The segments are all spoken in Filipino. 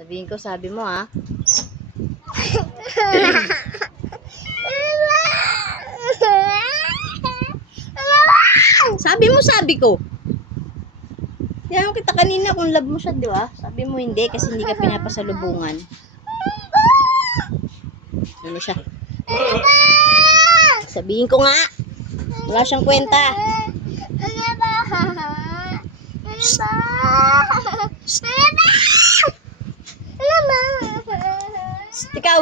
Sabihin ko, sabi mo ha. Sabi mo, sabi ko. Tinanong kita kanina kung love mo siya, di ba? Sabi mo hindi kasi hindi ka pinapasalubungan. Ano siya? Sabihin ko nga. Wala siyang kwenta. Ikaw.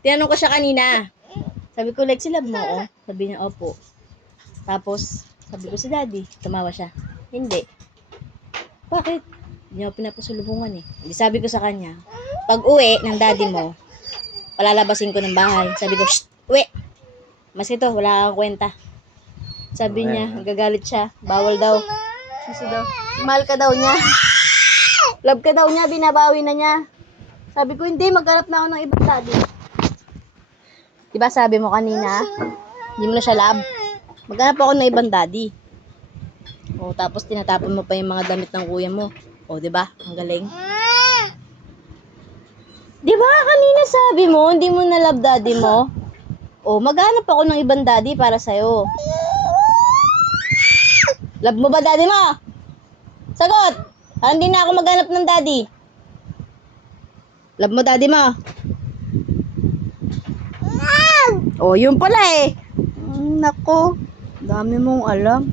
Tinanong ko siya kanina. Sabi ko, like, si love mo, oh. Sabi niya, opo. Tapos, sabi ko si daddy. Tumawa siya. Hindi. Bakit? Hindi ako pinapasalubungan eh. Hindi, sabi ko sa kanya, pag uwi ng daddy mo, palalabasin ko ng bahay. Sabi ko, shh, uwi. Mas ito, wala kang kwenta. Sabi niya, nagagalit siya. Bawal daw. Kasi daw, mahal ka daw niya. Love ka daw niya, binabawi na niya. Sabi ko, hindi, maghanap na ako ng ibang daddy. Diba sabi mo kanina, hindi mo na siya love. Maghanap ako ng ibang daddy. O, tapos tinatapon mo pa yung mga damit ng kuya mo. O, diba? Ang galing. Diba kanina sabi mo, hindi mo na love daddy mo? O, maghanap ako ng ibang daddy para sa'yo. Love mo ba daddy mo? Sagot! Hindi na ako maghanap ng daddy. Love mo daddy mo? O, yun pala eh. Nako, dami mong alam.